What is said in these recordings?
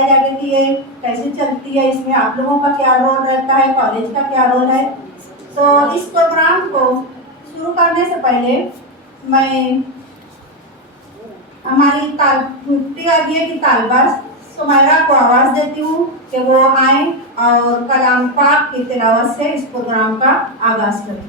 बताया जाएगा कि ये कैसे चलती है, इसमें आप लोगों का क्या रोल रहता है, कॉलेज का क्या रोल है। तो इस प्रोग्राम को शुरू करने से पहले मैं हमारी प्रिया की तालबाज सुमैरा को आवाज़ देती हूँ कि वो आए और कलाम पाक की तिलावत से इस प्रोग्राम का आगाज़ करें।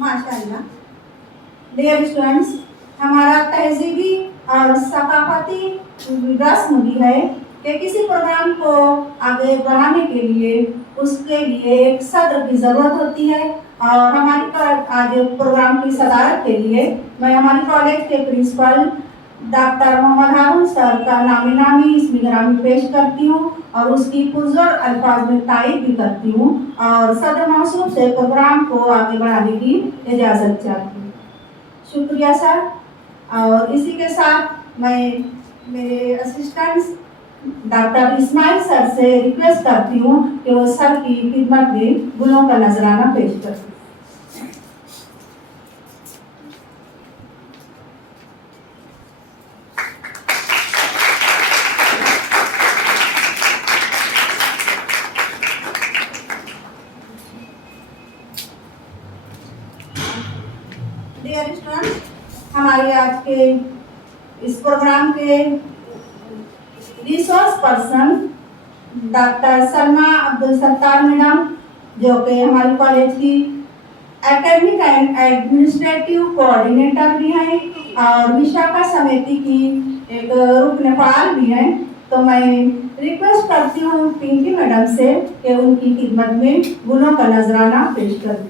माशाअल्लाह। डियर स्टूडेंट्स, हमारा तहजीबी और सकाफती रस्म भी है कि किसी प्रोग्राम को आगे बढ़ाने के लिए उसके लिए एक सदर की ज़रूरत होती है। और हमारी आज प्रोग्राम की सदारत के लिए मैं हमारी कॉलेज के प्रिंसिपल डॉक्टर मोहम्मद हारून सर का नामी इसमें ग्रामी पेश करती हूँ और उसकी पुरज़ोर अल्फाज में तारीफ भी करती हूँ और सदर मौसूफ से प्रोग्राम को आगे बढ़ाने की इजाज़त चाहती हूँ। शुक्रिया सर। और इसी के साथ मैं मेरे असिस्टेंट्स डॉक्टर इस्माइल सर से रिक्वेस्ट करती हूँ कि वो सर की खिदमत में गुलों का नजराना पेश करें। डियर स्टूडेंट्स, हमारे आज के इस प्रोग्राम के resource person doctor Salma Abdul Sattar madam, जो कि हमारी कॉलेज की एकेडमिक एंड एडमिनिस्ट्रेटिव कोऑर्डिनेटर भी हैं और विशाखा समिति की एक रुकन फाल भी हैं। तो मैं रिक्वेस्ट करती हूँ पिंकी मैडम से कि उनकी खिदमत में गुलों का नजराना पेश करूँ।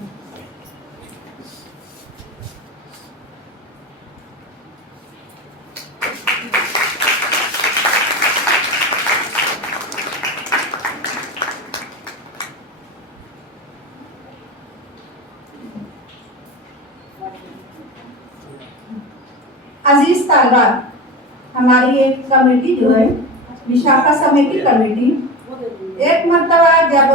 अजीज तालबात, हमारी एक कमेटी जो है विशाखा समिति कमेटी, एक मरतबा जब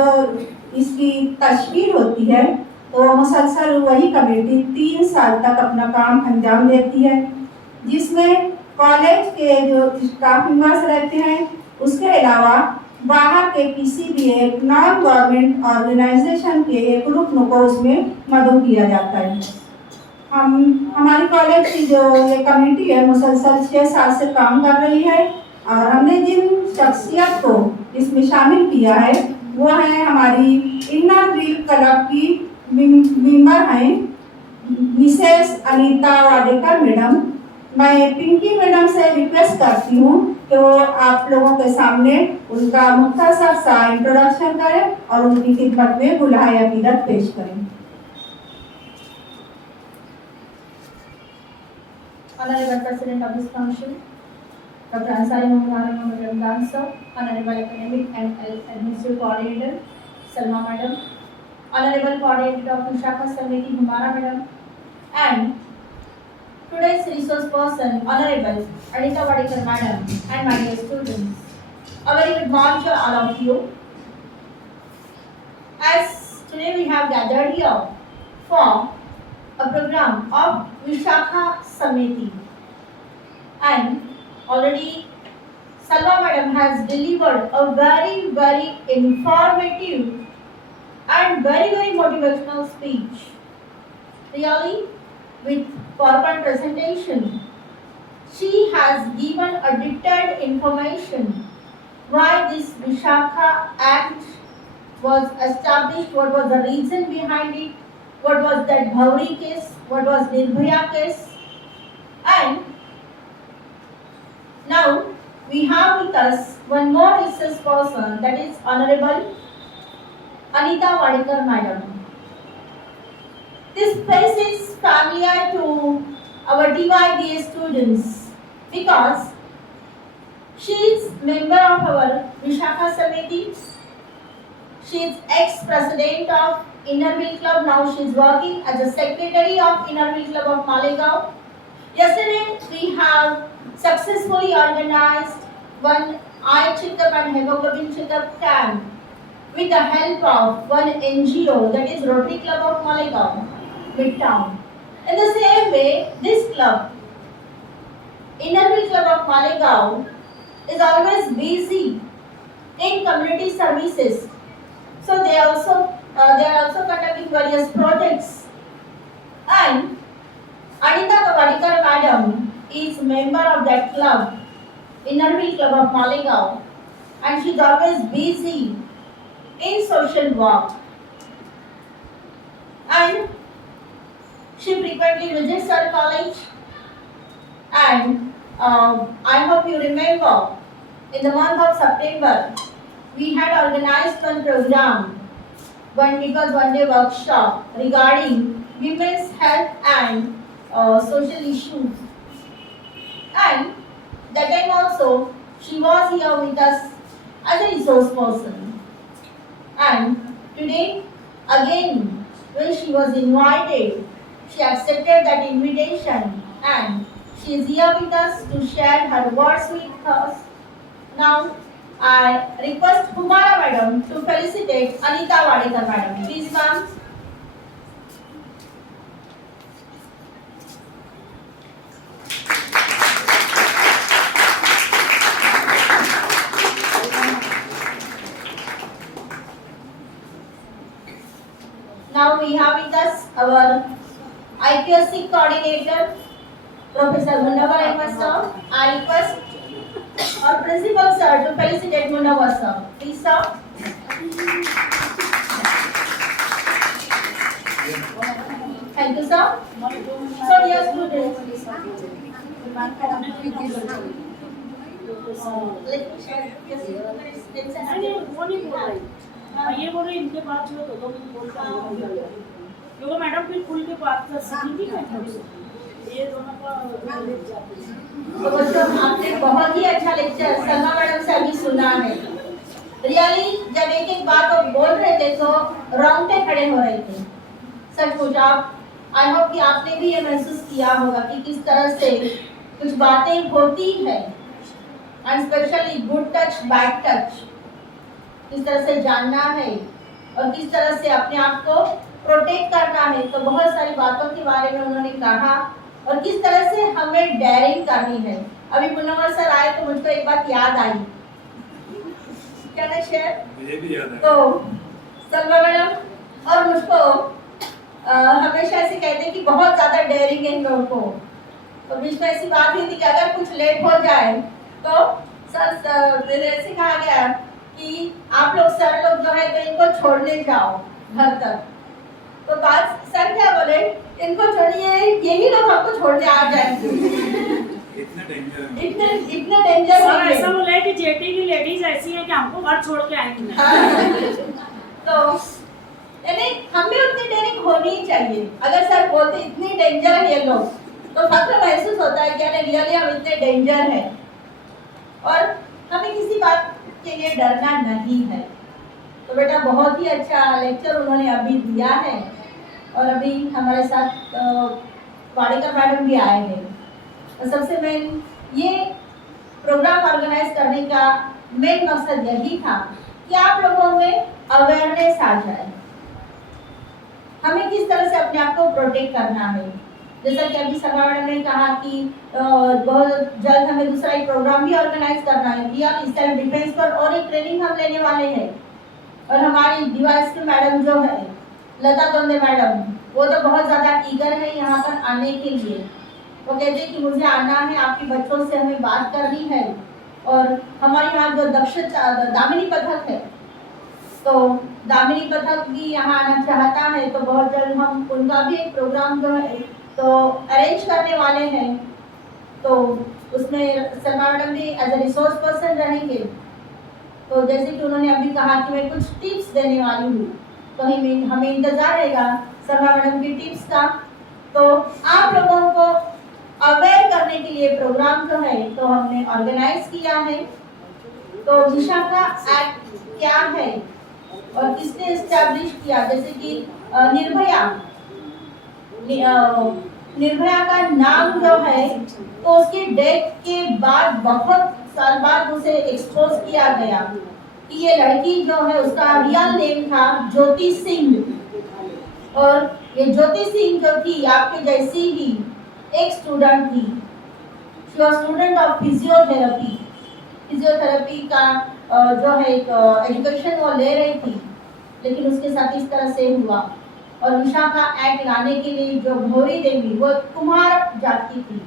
इसकी तश्कील होती है तो मुसलसल वही कमेटी 3 साल तक अपना काम अंजाम देती है, जिसमें कॉलेज के जो स्टाफ मेंबर्स रहते हैं उसके अलावा बाहर के किसी भी एक नॉन गवर्नमेंट ऑर्गेनाइजेशन के एक रुकन को उसमें मदऊ किया जाता है। हमारी कॉलेज की जो ये कमेटी है मुसलसल 6 साल से काम कर रही है और हमने जिन शख्सियत को इसमें शामिल किया है वो है हमारी इनर व्हील क्लब की मेंबर हैं मिसेस अनीता वाडेकर मैडम। मैं पिंकी मैडम से रिक्वेस्ट करती हूँ कि वो आप लोगों के सामने उनका मुख्तसर सा इंट्रोडक्शन करें और उनकी खिदमत में गुलाह अकीदत पेश करें। Honorable President of this Council, Dr. Ansari Mohammed Madam Dancer, Honorable Academic and Administrative Coordinator, Salma Madam, Honorable Coordinator of Visakhapatnam Samiti, Humara Madam, and today's resource person, Honorable Anita Wadekar Madam, and my dear students. A very good morning to all of you. As today we have gathered here for a program of Vishakha Samiti, and already Salwa Madam has delivered a very informative and very motivational speech. Really, with PowerPoint presentation, she has given a detailed information why this Vishakha Act was established, what was the reason behind it, what was that Bhauri case, what was Nirbhaya case, and now we have with us one more resource person, that is Honorable Anita Wadekar Madam. This face is familiar to our DYBA students because she is member of our Vishakha Samiti. She is ex-president of Inner Wheel Club. Now she is working as a secretary of Inner Wheel Club of Malegaon. Yesterday we have successfully organized one eye checkup and hemoglobin checkup camp with the help of one NGO, that is Rotary Club of Malegaon, Midtown. In the same way, this club, Inner Wheel Club of Malegaon, is always busy in community services. So they are also conducting various projects. And Anita Wadekar Madam is member of that club, Inner Wheel Club of Malegaon, and she is always busy in social work. And she frequently visits our college. And I hope you remember, in the month of September, we had organized one program, one day workshop regarding women's health and social issues. And that time also, she was here with us as a resource person. And today, again, when she was invited, she accepted that invitation and she is here with us to share her words with us. Now, I request Humara Madam to felicitate Anita Wadekar Madam. Please, ma'am. Now we have with us our IPSC coordinator, Professor Munawar Ahmed sir. I request our principal sir to felicitate Munawar sir. Please, sir. Thank you, sir. So, dear students, let me share. ये बोलो इनके पास जो तो भी बोलता हूँ क्योंकि madam फिर खुल के बात कर सकेंगी ये दोनों का तो बच्चों आपने बहुत ही अच्छा लेक्चर सलमा मैडम से अभी सुना है। रियली जब एक एक बात वो बोल रहे थे तो रोंगटे खड़े हो रहे थे। सचमुच आप आई होप कि आपने भी ये महसूस किया होगा कि किस तरह से कुछ बातें होती है, and specially good touch bad touch, किस तरह से जानना है और किस तरह से अपने आप को प्रोटेक्ट करना है। तो बहुत सारी बातों के बारे में उन्होंने कहा और किस तरह से हमें डेयरिंग करनी है। अभी मुनव्वर सर आए तो मुझको एक बात याद आई, क्या ना शेयर, मुझे भी याद है। तो सलमा मैडम और मुझको हमेशा ऐसे कहते हैं कि बहुत ज़्यादा डेयरिंग है इन लोगों को। तो बीच में ऐसी बात हुई थी कि अगर कुछ लेट हो जाए तो सर ऐसे कहा गया कि आप लोग सर लोग जो है तो इनको छोड़ने जाओ घर तक। तो बात सर क्या बोले, इनको छोड़िए, यही लोग हमको छोड़ने आ जाएंगे। इतना डेंजर है। इतने डेंजर सर है। ऐसा बोला है कि जेटी की लेडीज ऐसी है कि हमको घर छोड़ के आएंगी नहीं। तो यानी हमें उतनी डेयरिंग होनी चाहिए। अगर सर बोलते इतनी डेंजर है ये लोग तो फक्र महसूस होता है कि यानी रियली हम इतने डेंजर हैं और हमें किसी बात के लिए डरना नहीं है। तो बेटा बहुत ही अच्छा लेक्चर उन्होंने अभी दिया है और अभी हमारे साथ वाडेकर मैडम भी आए हैं। तो सबसे मेन ये प्रोग्राम ऑर्गेनाइज करने का मेन मकसद यही था कि आप लोगों में अवेयरनेस आ जाए, हमें किस तरह से अपने आप को प्रोटेक्ट करना है। जैसा कि अभी सभा मैडम ने कहा कि बहुत जल्द हमें दूसरा एक प्रोग्राम भी ऑर्गेनाइज करना है रियल सेल्फ डिफेंस पर, और एक ट्रेनिंग हम लेने वाले हैं। और हमारी डिवाइस के मैडम जो है लता दोंदे मैडम, वो तो बहुत ज़्यादा ईगर है यहाँ पर आने के लिए। वो कहते हैं कि मुझे आना है, आपके बच्चों से हमें बात करनी है। और हमारे यहाँ जो दामिनी पथक है, तो दामिनी पथक भी यहाँ आना चाहता है, तो बहुत जल्द हम उनका भी एक प्रोग्राम जो है तो अरेंज करने वाले हैं। तो उसमें सलमा मैडम भी एज ए रिसोर्स पर्सन रहेंगे। तो जैसे कि उन्होंने अभी कहा कि मैं कुछ टिप्स देने वाली हूँ, तो हमें इंतज़ार रहेगा सलमा मैडम की टिप्स का। तो आप लोगों को अवेयर करने के लिए प्रोग्राम जो है तो हमने ऑर्गेनाइज किया है। तो विशाखा एक्ट क्या है और किसने एस्टैब्लिश किया, जैसे कि निर्भया का नाम जो है तो उसकी डेथ के बाद बहुत साल बाद उसे एक्सपोज किया गया कि ये लड़की जो है उसका रियल नेम था ज्योति सिंह। और ये ज्योति सिंह जो थी आपके जैसी ही एक स्टूडेंट थी। She was student of physiotherapy. Physiotherapy का जो है एक एजुकेशन वो ले रही थी, लेकिन उसके साथ इस तरह से हुआ। और विशाखा एक्ट लाने के लिए जो भौरी देवी वो कुम्हार जाति थी।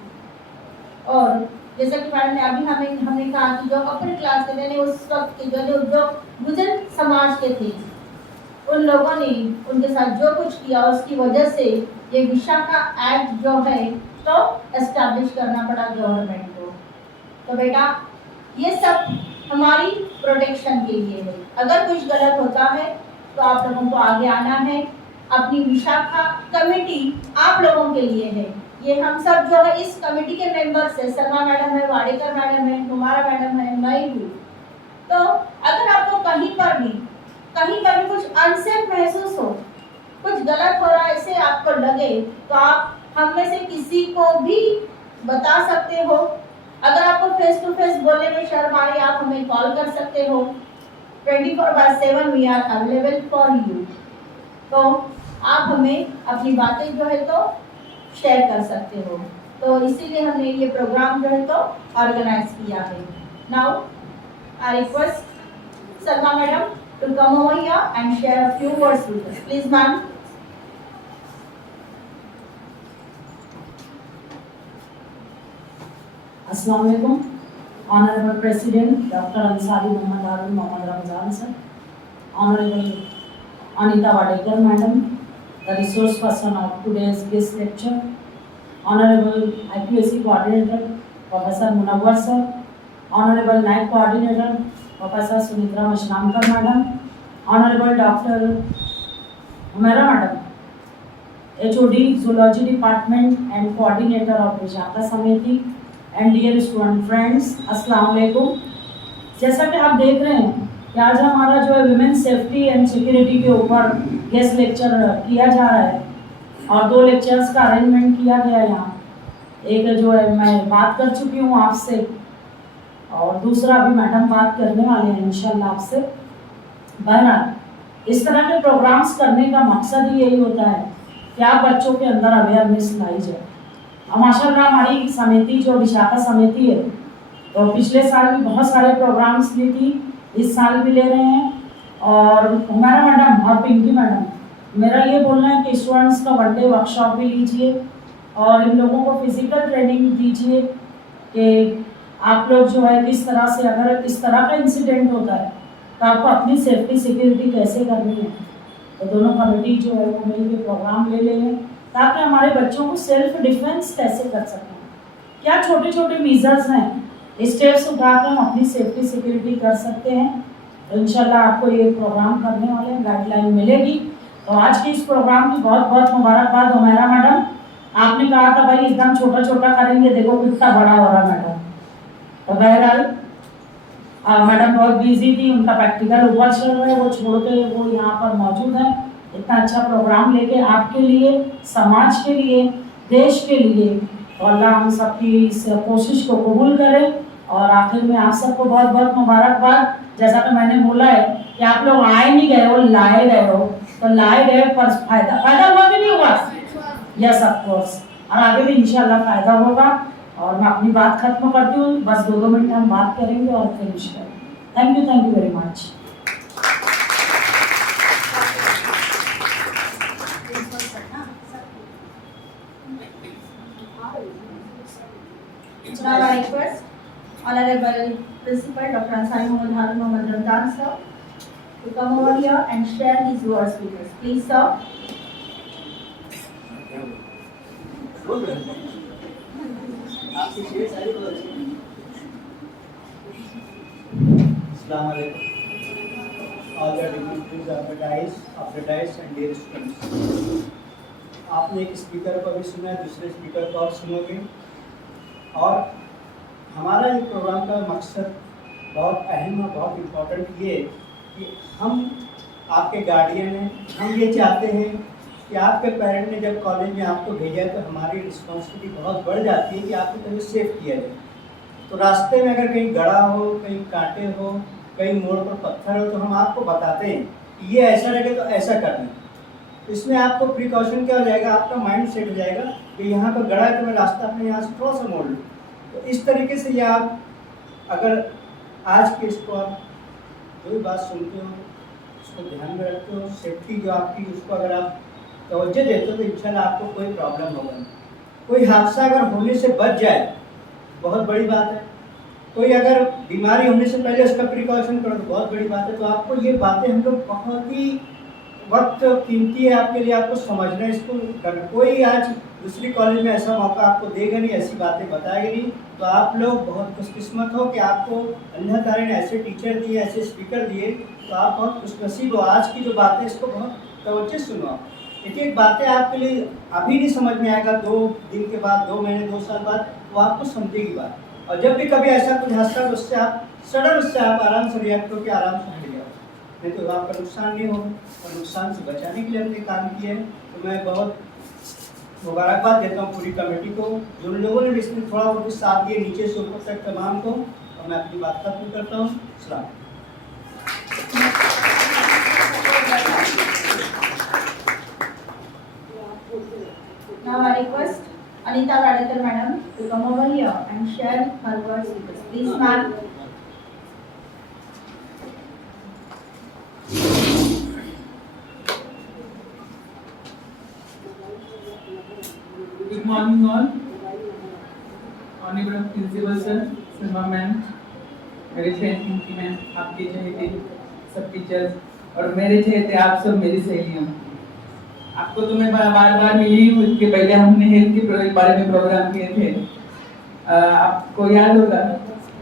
और जैसा कि मैडम ने अभी हमने कहा कि जो अपर क्लास के थे उस वक्त के जो गुजर समाज के थे, उन लोगों ने उनके साथ जो कुछ किया उसकी वजह से ये विशाखा एक्ट जो है तो एस्टैब्लिश करना पड़ा गवर्नमेंट को। तो बेटा ये सब हमारी प्रोटेक्शन के लिए है। अगर कुछ गलत होता है तो आप लोगों को आगे आना है। अपनी विशाखा कमेटी आप लोगों के लिए है। ये हम सब जो है इस कमेटी के मेंबर्स है, सलमा मैडम है, वाडेकर मैडम है, कुमारा मैडम है, मैं हूँ। तो अगर आपको कहीं पर भी कुछ अनसेफ महसूस हो, कुछ गलत हो रहा है ऐसे आपको लगे, तो आप हम में से किसी को भी बता सकते हो। अगर आपको फेस टू फेस बोलने में शर्म आ रही है, आप हमें कॉल कर सकते हो। 24/7 we are available for you. तो आप हमें अपनी बातें जो है तो शेयर कर सकते हो। तो इसीलिए हमने ये प्रोग्राम जो है तो ऑर्गेनाइज किया है। Now I request Salma madam to come over here and share a few words with us. Please ma'am. अस्सलाम वालेकुम। Honourable president doctor Ansari Mohammad Haroon Mohammad Ramzan sir, honourable Anita Wadekar Madam, the resource person of today's guest lecture, Honorable IQAC Coordinator Professor Munawwar Sir, Honorable Night Coordinator Professor Sunitra Mashramkar Madam, Honorable Dr. Humera Madam, HOD Zoology Department and Coordinator of Vishaka Samiti, and dear student friends, Assalamu Alaikum। जैसा कि आप देख रहे हैं कि आज हमारा जो है विमेन सेफ्टी एंड सिक्योरिटी के ऊपर गेस्ट लेक्चर किया जा रहा है और 2 लेक्चर्स का अरेंजमेंट किया गया यहाँ। एक जो है मैं बात कर चुकी हूँ आपसे, और दूसरा भी मैडम बात करने वाले हैं इंशाल्लाह आपसे। बहरहाल इस तरह के प्रोग्राम्स करने का मकसद ही यही होता है कि आप बच्चों के अंदर अवेयरनेस लाई जाए। और माशाल्लाह हमारी समिति जो विशाखा समिति है, तो पिछले साल भी बहुत सारे प्रोग्राम्स ली थी, इस साल भी ले रहे हैं। और हमारा मैडम और पिंकी मैडम, मेरा ये बोलना है कि स्टूडेंट्स का वन डे वर्कशॉप भी लीजिए और इन लोगों को फिजिकल ट्रेनिंग दीजिए कि आप लोग जो है किस तरह से, अगर इस तरह का इंसिडेंट होता है तो आपको अपनी सेफ्टी सिक्योरिटी कैसे करनी है। तो दोनों कमेटी जो है वो मिल के प्रोग्राम ले लेंगे ताकि हमारे बच्चों को सेल्फ डिफेंस कैसे कर सकें, क्या छोटे छोटे मीजर्स हैं, स्टेप्स उठाकर हम अपनी सेफ्टी सिक्योरिटी कर सकते हैं। तो इंशाल्लाह आपको ये प्रोग्राम करने वाले हैं, गाइडलाइन मिलेगी। तो आज के इस प्रोग्राम की बहुत बहुत मुबारकबाद हुमैरा मैडम। आपने कहा था भाई एकदम छोटा छोटा करेंगे, देखो कितना बड़ा हो रहा मैडम। तो बहरहाल मैडम बहुत बिजी थी, उनका प्रैक्टिकल ऊपर चल रहा है, वो छोड़ के वो यहाँ पर मौजूद है। इतना अच्छा प्रोग्राम लेके आपके लिए, समाज के लिए, देश के लिए, तो अल्लाह हम सबकी इस कोशिश को कबूल करे। और आखिर में आप सबको बहुत बहुत मुबारकबाद। जैसा कि मैंने बोला है कि आप लोग आए नहीं गए हो, लाए गए हो, तो लाए गए पर फायदा हुआ कि नहीं हुआ? यस ऑफ कोर्स, और आगे भी इंशाल्लाह फायदा होगा। और मैं अपनी बात खत्म करती हूँ, बस 2 मिनट हम बात करेंगे और फिनिश करेंगे। Thank you very much. Now I request Honorable Principal Dr. Ansari Mohammed Ramzan sir to come over here and share his words with us. Please, sir. Assalamualaikum. All the dignitaries of the dais and dear students. आपने एक speaker को भी सुना है, दूसरे speaker को आप सुनोगे। और हमारा ये प्रोग्राम का मकसद बहुत अहम और बहुत इम्पोर्टेंट ये है कि हम आपके गार्डियन हैं, हम ये चाहते हैं कि आपके पेरेंट ने जब कॉलेज में आपको भेजा तो हमारी रिस्पॉन्सिबिलिटी बहुत बढ़ जाती है कि आपको कभी सेफ किया जाए। तो रास्ते में अगर कहीं गड़ा हो, कहीं कांटे हो, कहीं मोड़ पर पत्थर हो, तो हम आपको बताते हैं कि ये ऐसा लगे तो ऐसा करना। तो इसमें आपको प्रिकॉशन क्या हो जाएगा, आपका माइंड सेट हो जाएगा कि यहाँ पर गड़ा है तो मैं रास्ता अपने यहाँ से थोड़ा सा मोड़ लूँ। तो इस तरीके से ये आप अगर आज के इसको आप जो भी बात सुनते हो उसको ध्यान में रखते हो, सेफ्टी जो आपकी उसको अगर आप तवज्जो देते हो तो इंशाल्लाह आपको कोई प्रॉब्लम होगा नहीं। कोई हादसा अगर होने से बच जाए बहुत बड़ी बात है, कोई अगर बीमारी होने से पहले उसका प्रिकॉशन करो तो बहुत बड़ी बात है। तो आपको ये बातें हम लोग बहुत ही वक्त कीमती है आपके लिए, आपको समझना है, इसको करना। कोई आज दूसरी कॉलेज में ऐसा मौका आपको देगा नहीं, ऐसी बातें बताएगी नहीं। तो आप लोग बहुत खुशकिस्मत हो कि आपको अल्लाह ताला ने ऐसे टीचर दिए, ऐसे स्पीकर दिए, तो आप बहुत खुशनसीब हो। आज की जो बातें इसको बहुत तवज्जो सुनो। आप एक एक बातें आपके लिए अभी नहीं समझ में आएगा, 2 दिन के बाद, 2 महीने, 2 साल बाद वो आपको समझेगी बात। और जब भी कभी ऐसा कुछ हादसा तो उससे आप सडन उससे आप आराम से रिएक्ट करके आराम से हट जाओ, नहीं तो आपका नुकसान नहीं हो। और नुकसान से बचाने के लिए हमने काम किया है। तो मैं बहुत मुबारकबाद देता हूँ पूरी कमेटी को, जो लोगों ने भी इसमें थोड़ा बहुत साथ दिए, नीचे से ऊपर तक तमाम को। और मैं अपनी बात खत्म करता हूँ। सलाम। Now I request Anita Vadekar madam to come over here and share her words with us. Please, ma'am. Good morning all. Honorable Principal sir, Salma ma'am, मेरे चहेते मैम, आपके चहेते सब टीचर्स और मेरे चहेते आप सब मेरी सहेलियों। आपको तो मैं बार बार मिली हूँ, इसके पहले हमने हेल्थ के बारे में प्रोग्राम किए थे। आपको याद होगा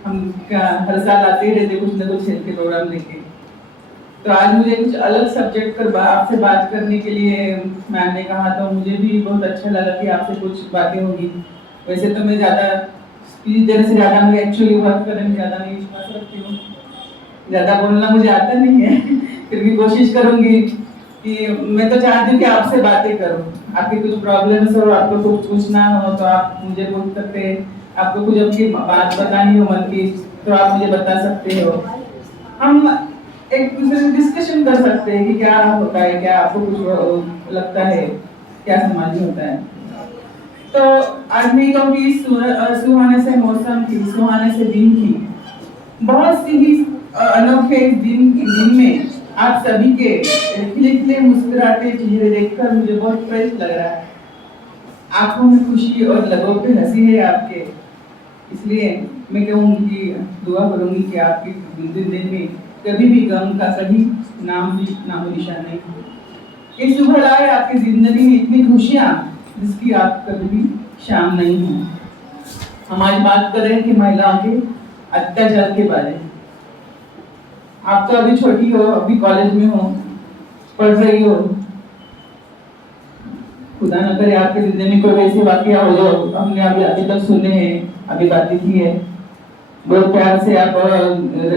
हम हर साल आते ही रहते कुछ न कुछ हेल्थ के प्रोग्राम लेके। तो आज मुझे कुछ अलग सब्जेक्ट पर आपसे बात करने के लिए मैम ने कहा, तो मुझे भी बहुत अच्छा लगा कि आपसे कुछ बातें होगी। वैसे तो मैं ज़्यादा स्पीच देने से ज़्यादा मुझे एक्चुअली वर्क करने में ज़्यादा नहीं विश्वास रखती हूँ, ज़्यादा बोलना मुझे आता नहीं है, फिर भी कोशिश करूँगी। कि मैं तो चाहती हूँ कि आपसे बातें करूँ, आपकी कुछ प्रॉब्लम्स हो, आपको कुछ पूछना हो तो आप मुझे पूछ सकते हैं, आपको कुछ अपनी बात बतानी हो मन की तो आप मुझे बता सकते हो। हम एक दूसरे से डिस्कशन कर सकते हैं कि क्या होता है, क्या आपको कुछ लगता है, क्या समाज में होता है। तो आज मैं कहूँगी सुहाने से मौसम की, सुहाने से दिन की, बहुत सी ही अनोखे दिन में आप सभी के खिले खिले मुस्कुराते चेहरे देखकर मुझे बहुत फ्रेश लग रहा है। आंखों में खुशी और लबों पे हंसी है आपके, इसलिए मैं कहूँगी, दुआ करूँगी कि आपकी दिन में कभी भी गम का कभी नाम निशान नहीं हो। ये सुबह लाए आपकी जिंदगी में इतनी खुशियाँ जिसकी आप कभी भी शाम नहीं हो। हम आज बात कर रहे हैं कि महिलाओं के अत्याचार के बारे में। आप तो अभी छोटी हो, अभी कॉलेज में हो, पढ़ रही हो, खुदा न करे आपके जिंदगी में कोई ऐसे वाकया हो जो हमने अभी तक सुने हैं, अभी बातें की है। बहुत प्यार से आप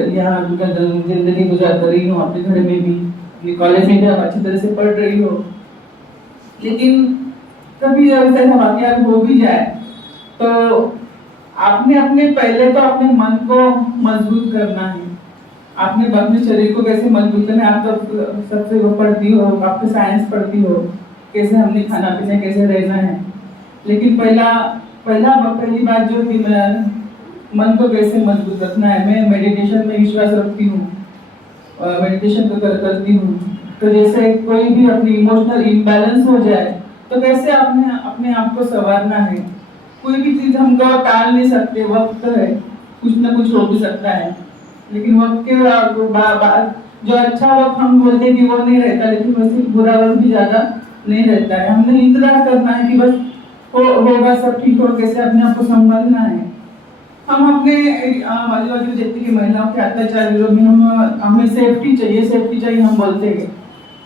यहाँ जिंदगी गुजार कर रही हो, अपने घर में भी, अपने कॉलेज में भी आप अच्छी तरह से पढ़ रही हो, लेकिन कभी ऐसा वाकया हो भी जाए तो आपने पहले तो अपने मन को मजबूत करना है। आपने अपने शरीर को कैसे मजबूत करना है। आप तो सबसे वो पढ़ती हो, आपको साइंस पढ़ती हो, कैसे हमने खाना पीना कैसे रहना है, लेकिन पहली बात जो थी, मन को कैसे मजबूत रखना है। मैं मेडिटेशन में विश्वास रखती हूँ, मेडिटेशन तो करती हूँ। तो जैसे कोई भी अपनी इमोशनल इम्बैलेंस हो जाए तो कैसे अपने आप को संवारना है। कोई भी चीज हम टाल नहीं सकते, वक्त है, कुछ ना कुछ हो भी सकता है, लेकिन वक्त के बाद जो अच्छा वक्त हम बोलते हैं कि वो नहीं रहता, लेकिन वैसे बुरा वक्त भी ज्यादा नहीं रहता है। हमने इंतजार करना है कि बस होगा, सब ठीक हो, कैसे अपने आप को संभालना है। हम अपने आजू बाजू देखते हैं महिलाओं के अत्याचार विरोध में हमें सेफ्टी चाहिए हम बोलते हैं,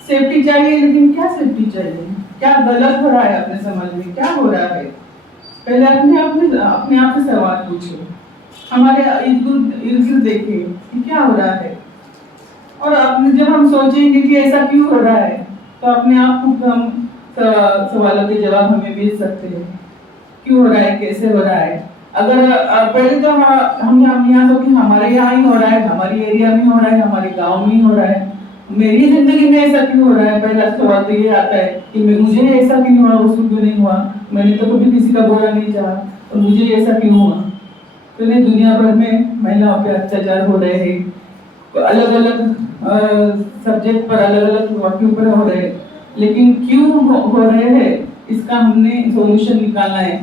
सेफ्टी चाहिए, लेकिन क्या सेफ्टी चाहिए, क्या गलत हो रहा है अपने समाज में, क्या हो रहा है। पहले अपने आप से सवाल पूछो, हमारे इर्द गिर्द देखे कि क्या हो रहा है, और जब हम सोचेंगे कि ऐसा क्यों हो रहा है तो अपने आप को हम सवालों के जवाब हमें मिल सकते हैं। क्यों हो रहा है, कैसे हो रहा है। अगर पहले तो हम यहाँ तो कि हमारे यहाँ ही हो रहा है, हमारी एरिया में हो रहा है, हमारे गांव में ही हो रहा है, मेरी जिंदगी में ऐसा क्यों हो रहा है। पहला सवाल तो ये आता है कि मुझे ऐसा क्यों हुआ, उसको क्यों नहीं हुआ, मैंने तो कभी किसी का बुरा नहीं चाहा, तो मुझे ऐसा क्यों हुआ। तो दुनिया भर में महिलाओं पे अत्याचार हो रहे हैं, अलग अलग सब्जेक्ट पर, अलग अलग वाक्यों पर हो रहे हैं, लेकिन क्यों हो रहे हैं इसका हमने सोल्यूशन निकालना है।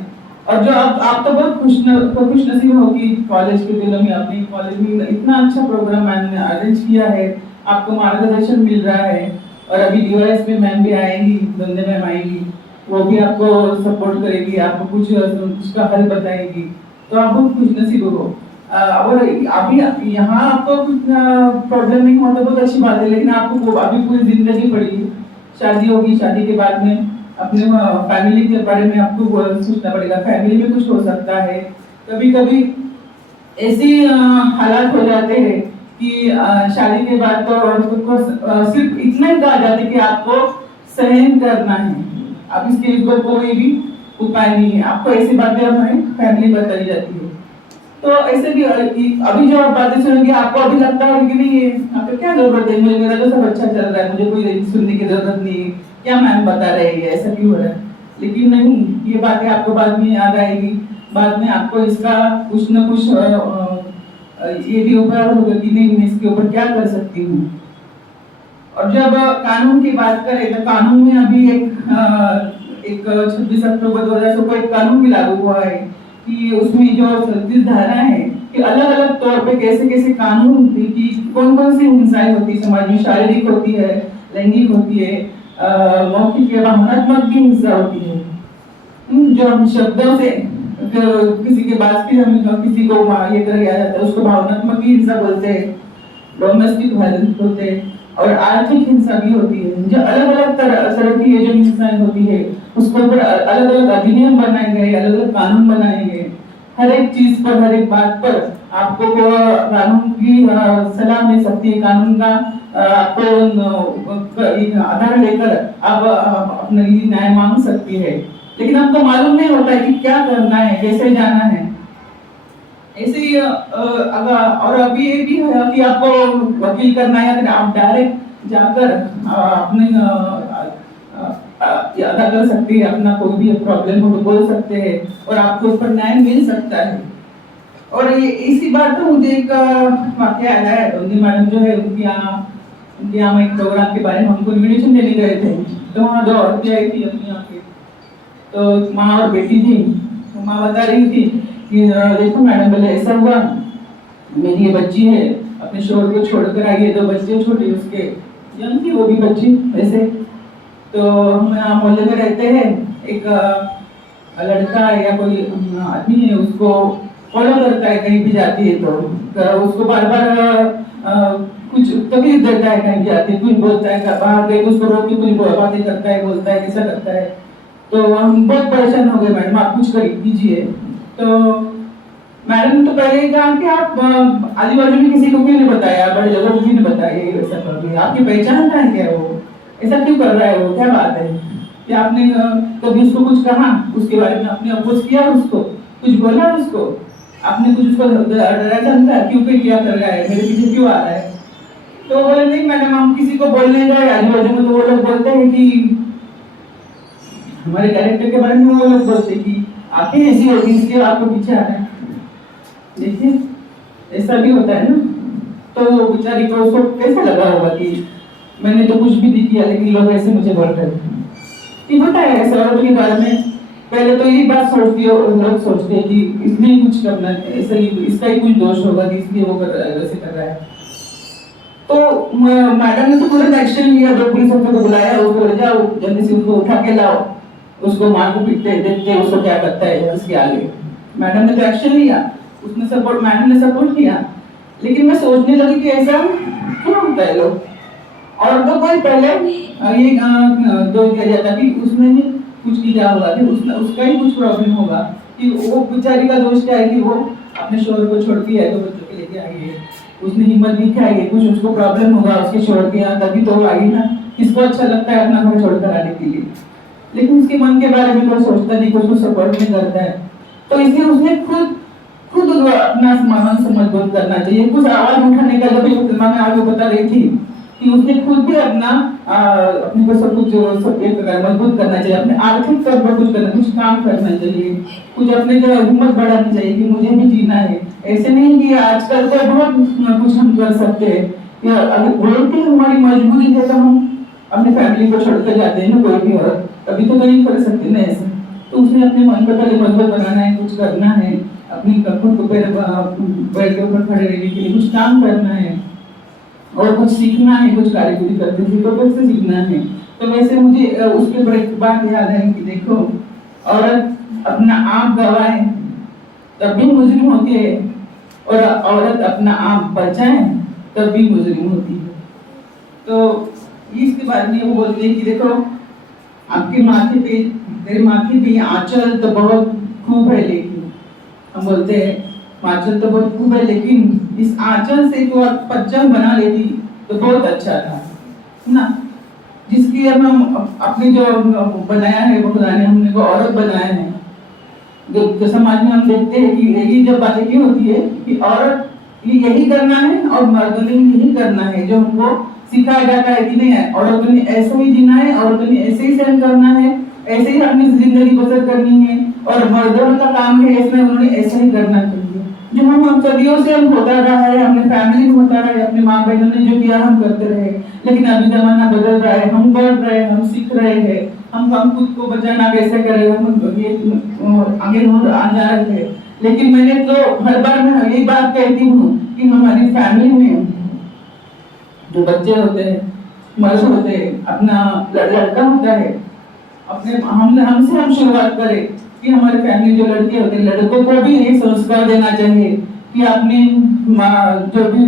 और जो आप तो बहुत खुश नसीब हो कि कॉलेज के दिनों में अपने कॉलेज में इतना अच्छा प्रोग्राम मैम ने अरेंज किया है, आपको मार्गदर्शन मिल रहा है, और अभी DYS में मैम भी आएंगी, धंधे मैम आएंगी, वो भी आपको सपोर्ट करेगी, आपको कुछ उसका हल बताएगी, तो आप बहुत खुश नसीब हो। और अभी यहाँ आपको कुछ प्रॉब्लम नहीं हुआ तो बहुत अच्छी बात है, लेकिन आपको अभी पूरी जिंदगी पड़ी, शादी होगी, शादी के बाद में अपने फैमिली के बारे में आपको सोचना पड़ेगा, फैमिली में कुछ हो सकता है। कभी कभी ऐसी हालात हो जाते हैं कि शादी के बाद तो औरतों को सिर्फ इतना ही कहा जाता है कि आपको सहन करना है, अब इसके ऊपर कोई भी उपाय नहीं है। आपको ऐसी बातें हमारी फैमिली बताई जाती है। तो ऐसे भी अभी जो आप बातें सुनेंगे आपको अभी लगता है कि नहीं, आपको क्या जरूरत है, मेरा तो सब अच्छा चल रहा है, मुझे कोई सुनने की जरूरत नहीं है, क्या मैम बता रहे हैं, ऐसा क्यों हो रहा है। लेकिन नहीं, ये बातें आपको बाद में याद आएगी, बाद में आपको इसका कुछ न कुछ ये भी उपाय होगा कि नहीं, मैं इसके ऊपर क्या कर सकती हूँ। और जब कानून की बात करें तो कानून में अभी एक 26 अक्टूबर 2016 को एक कानून भी लागू हुआ है कि उसमें जो 37 धारा है कि अलग अलग तौर पे कैसे कैसे कानून होती है कि कौन कौन सी हिंसाएं होती है समाज में, शारीरिक होती है, लैंगिक होती है, मौखिक या भावनात्मक भी हिंसा होती है। जो हम शब्दों से किसी के बात की हम किसी को ये कर दिया जाता है, उसको भावनात्मक भी हिंसा बोलते हैं, डोमेस्टिक वायलेंस बोलते हैं, और आर्थिक हिंसा भी होती है। जो अलग अलग तरह की ये जो हिंसाएं होती है उसके ऊपर अलग अलग अधिनियम बनाए गए, अलग अलग कानून बनाए गए। हर एक चीज पर, हर एक बात पर आपको कानून की सलाह मिल सकती है, कानून का आपको आधार लेकर आप अपने लिए न्याय मांग सकती है। लेकिन आपको मालूम नहीं होता है कि क्या करना है, कैसे जाना है। ऐसे ही अगर और अभी ये भी है कि आपको वकील करना है, अगर आप डायरेक्ट जाकर अपने अदा कर सकते हैं, अपना कोई भी प्रॉब्लम हो तो बोल सकते हैं और आपको उस पर न्याय मिल सकता है। और ये इसी बात तो मुझे एक वाक्य आया है, उनकी मैडम जो है उनके यहाँ एक प्रोग्राम के बारे में हमको इन्विटेशन देने गए थे, तो वहाँ 2 औरतें आई थी अपने यहाँ के, तो माँ और बेटी थी। तो माँ बता रही थी कि देखो मैडम, बोले ऐसा हुआ, मेरी ये बच्ची है, अपने शोहर को छोड़कर आई है, 2 बच्चे छोटे उसके, यंग थी वो भी बच्ची वैसे। तो हम यहाँ मोहल्ले में रहते हैं, एक लड़का या कोई आदमी है, उसको फॉलो करता है, कहीं भी जाती है तो उसको बार बार कुछ तकलीफ देता है, कहीं जाती है कुछ बोलता है, बाहर गए तो उसको रोक के कुछ बातें करता है, बोलता है, कैसा करता है। तो हम बहुत परेशान हो गए, मैडम आप कुछ कर कीजिए। तो मैडम ने तो पहले ही कहा कि आप आजू बाजू में किसी को क्यों नहीं बताया, बड़े लोगों को क्यों नहीं बताया, ऐसा कर दिया, आपकी पहचान है क्या, वो ऐसा क्यों कर रहा है, वो क्या बात है कि आपने कभी उसको कुछ कहा, उसके बारे में आपने अपोज किया, उसको कुछ बोला, उसको आपने कुछ उसको डरा जानता क्यों पे क्या कर रहा है, मेरे पीछे क्यों आ रहा है। तो बोले नहीं मैडम, हम किसी को बोलने गए आजू बाजू में, तो वो लोग बोलते हैं कि हमारे कैरेक्टर के बारे में वो लोग बोलते कि आके ऐसी होगी इसलिए आपको पीछे आ रहा है। देखिए ऐसा भी होता है ना। तो बेचारी को उसको कैसा लगा होगा कि मैंने तो कुछ भी नहीं किया लेकिन लोग ऐसे मुझे बोल रहे थे। कि होता है ऐसा औरत के बारे में, पहले तो यही बात सोचती है, लोग सोचते हैं कि इसलिए कुछ करना है, ऐसा ही इसका ही कुछ दोष होगा कि इसलिए वो कर रहा है, वैसे कर रहा है। तो मैडम ने तो तुरंत एक्शन लिया, जब पुलिस को बुलाया, उसको ले जाओ जल्दी से, उसको उठा के लाओ, उसको मार को पीटते देखते उसको क्या करता है उसके आगे। मैडम ने तो एक्शन लिया, उसने सपोर्ट, मैडम ने सपोर्ट किया। लेकिन मैं सोचने लगी कि ऐसा क्यों होता है लोग, और तो कोई पहले ये दोष दिया जाता कि उसने भी कुछ किया होगा, कि उसका ही कुछ प्रॉब्लम होगा, कि वो बेचारी का दोष क्या है कि वो अपने शोहर को छोड़ती है, तो बच्चों के लेके आई है, उसने हिम्मत नहीं दिखाई है, कुछ उसको प्रॉब्लम होगा उसके शोहर के यहाँ, तभी तो वो आई ना। किसको अच्छा लगता है अपना घर छोड़कर आने के लिए, लेकिन उसके मन के बारे में कोई सोचता नहीं, कुछ सपोर्ट नहीं करता है। तो इसलिए उसने खुद अपना मन से मजबूत करना चाहिए, कुछ आवाज उठाने का। जब मैं आगे बता रही थी कि उसने खुद भी अपने को सब कुछ मजबूत करना चाहिए, अपने आर्थिक तौर पर कुछ करना, कुछ काम करना चाहिए, कुछ अपने जो हिम्मत बढ़ानी चाहिए कि मुझे भी जीना है। ऐसे नहीं कि आजकल तो बहुत कुछ हम कर सकते हैं, अगर बोलते हमारी मजबूरी है तो हम अपने फैमिली को छोड़कर जाते हैं ना, कोई भी औरत कभी तो नहीं कर सकते ना ऐसे। तो उसने अपने मन को पहले मजबूत बनाना है, कुछ करना है, अपनी खुद को पैर के ऊपर खड़े रहने के लिए कुछ काम करना है और कुछ सीखना है, कुछ कारीगरी करते थे तो कैसे सीखना है। तो वैसे मुझे उसके ऊपर एक बात याद है कि देखो, औरत अपना आप गवाए तब भी मुजरिम होती है, और औरत अपना आप बचाए तब भी मुजरिम होती है। तो इसके बारे में वो बोलते हैं कि देखो, आपके माथे पे, मेरे माथे पे आंचल तो बहुत खूब है, लेकिन हम बोलते हैं आंचल तो बहुत खूब है, लेकिन इस आंचल से तो आप पच्चम बना लेती तो बहुत अच्छा था ना। जिसकी हम अपनी जो बनाया है वो खुदा ने हमने को औरत बनाया है। जो समाज में हम देखते हैं कि यही जब बातें की होती है कि औरत यही करना है और मर्दों ने यही करना है, जो हमको सिखाया जाता है कि नहीं, औरतों ने ऐसे ही जीना है, औरतों ने ऐसे ही सहन करना है, ऐसे ही अपनी जिंदगी बसर करनी है, और मर्दों का काम है इसमें उन्होंने ऐसा ही करना चाहिए। जो हम सदियों से हम होता रहा है, अपने फैमिली में होता रहा है, अपने माँ बहनों ने जो किया हम करते रहे। लेकिन अभी जमाना बदल रहा है, हम बढ़ रहे हैं, हम सीख रहे हैं, हम खुद को बचाना कैसे करें, हम आगे आ जा रहे हैं। लेकिन मैंने तो हर बार मैं यही बात कहती हूँ कि हमारी फैमिली में जो बच्चे होते हैं, मर्द होते हैं, अपना लड़का होता है, अपने हमसे हम शुरुआत करें कि हमारे फैमिली जो लड़के होते हैं, लड़कों को भी ये संस्कार देना चाहिए कि अपनी माँ, जो भी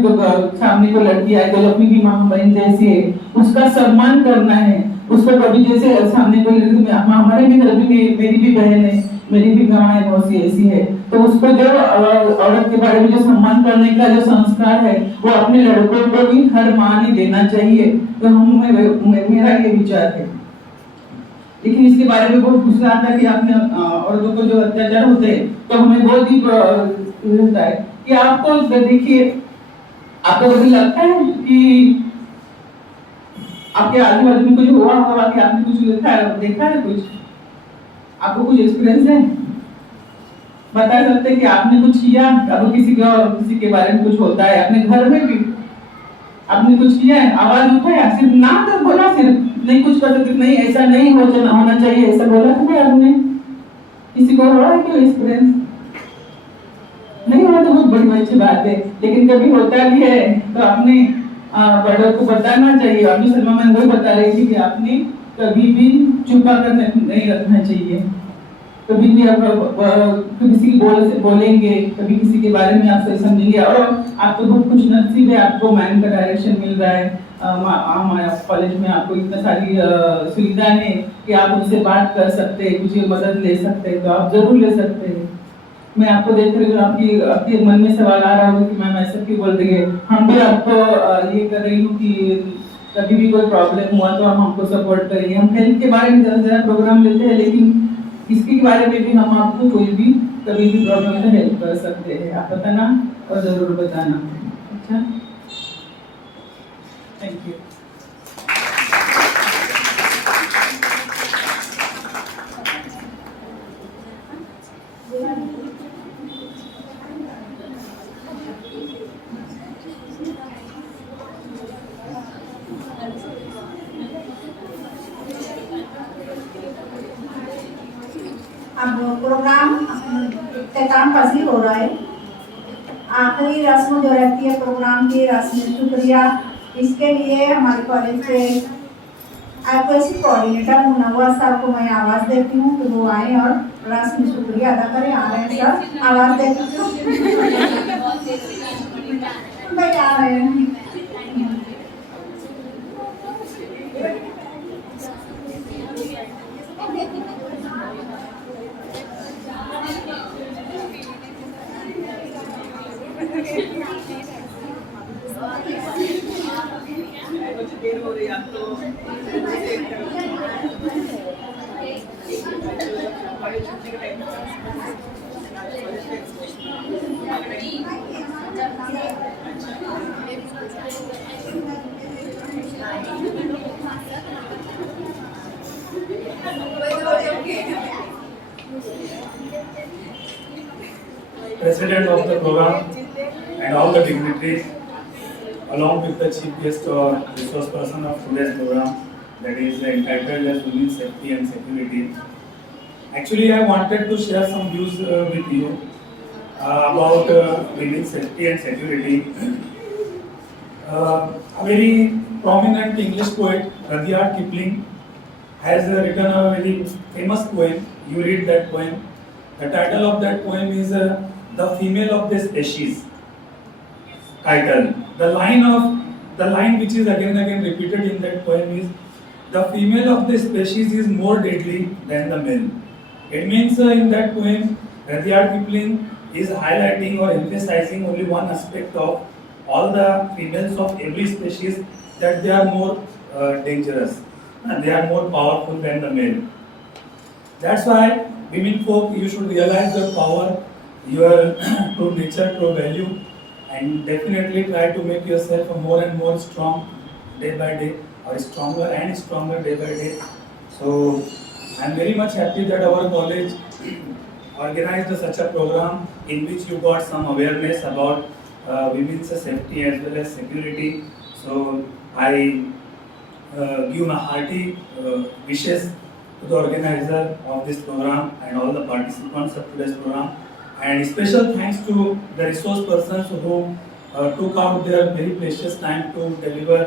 सामने को लड़की आए जो अपनी भी माँ बहन जैसी है, उसका सम्मान करना है। उसको कभी जैसे सामने कोई हमारे भी घर में मेरी भी बहन है, मेरी भी गवाएं बहुत सी ऐसी है, तो उसको जो औरत के बारे में जो सम्मान करने का जो संस्कार है वो अपने लड़कों को भी हर माँ ने देना चाहिए। तो मेरा ये विचार है। लेकिन इसके बारे में बहुत गुस्सा आता है कि आपने औरतों को जो अत्याचार होते हैं तो हमें बहुत ही होता है कि आपको देखिए, आपको कभी लगता है कि आपके आजू बाजू में कुछ हुआ होगा कि आपने कुछ देखा है कुछ, आपको कुछ एक्सपीरियंस है, बता सकते हैं कि आपने कुछ किया, अब किसी के बारे में कुछ होता है अपने घर में भी आपने कुछ किया है, आवाज उठाया, सिर्फ ना तो बोला, सिर्फ नहीं कुछ कर सकते, नहीं ऐसा नहीं होना चाहिए, ऐसा बोला था आपने? किसी को हो रहा है क्या एक्सपीरियंस? नहीं हुआ तो बहुत बड़ी अच्छी बात है, लेकिन कभी होता भी है तो आपने बड़ों को बताना चाहिए। अभी शर्मा मैम वही बता रही थी कि आपने कभी भी छुपा कर नहीं रखना चाहिए। कभी भी आप किसी की बोलेंगे, कभी किसी के बारे में आप सही समझेंगे। और आप तो बहुत खुश नसीब है, आपको मैम का डायरेक्शन मिल रहा है, कॉलेज में आपको इतना सारी सुविधा है कि आप उनसे बात कर सकते हैं, कुछ मदद ले सकते हैं, तो आप जरूर ले सकते हैं। मैं आपको देख रही हूँ, आपके मन में सवाल आ रहा होगा कि मैम ऐसा क्यों बोल रही है। हम भी आपको ये कर रही हूँ कि कभी भी कोई प्रॉब्लम हुआ तो हम हमको सपोर्ट करिए। हम हेल्थ के बारे में ज़्यादा प्रोग्राम लेते हैं, लेकिन इसके बारे में भी हम आपको कोई भी कभी भी प्रॉब्लम में हेल्प कर सकते हैं। आप बताना और ज़रूर बताना। अच्छा, थैंक यू। अब प्रोग्राम इख्तिताम पजीर हो रहा है। आखिरी रस्म जो रहती है प्रोग्राम की, रस्म शुक्रिया, इसके लिए हमारे कॉलेज के एडवोकेसी कोऑर्डिनेटर मुनव्वर सर को मैं आवाज़ देती हूँ कि वो आए और रस्म शुक्रिया अदा करें। आ रहे हैं सर, आवाज़ देती हूँ। भाई आ रहे हैं। देर हो रही है आपको। President of the program and all the dignitaries, along with the chief guest or resource person of today's program, that is entitled as Women's Safety and Security. Actually, I wanted to share some views with you about women's safety and security. A very prominent English poet, Rudyard Kipling, has written a very famous poem. You read that poem. The title of that poem is "The Female of the Species." Title. The line which is again and again repeated in that poem is, "The female of the species is more deadly than the male." It means in that poem, Rudyard Kipling is highlighting or emphasizing only one aspect of all the females of every species, that they are more dangerous and they are more powerful than the male. That's why women folk, you should realize your power, your true nature, true value, and definitely try to make yourself more and more strong day by day, or stronger and stronger day by day. So I am very much happy that our college organized such a program in which you got some awareness about women's safety as well as security. So I give my hearty wishes to the organizer of this program and all the participants of today's program. And special thanks to the resource persons who took out their very precious time to deliver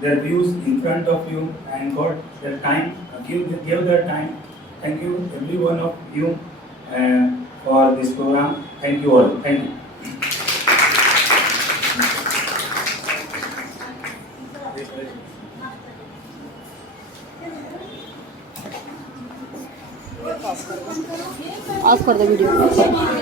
their views in front of you and got their time, gave their time. Thank you, every one of you, for this program. Thank you all. Thank you. Of कर दो video.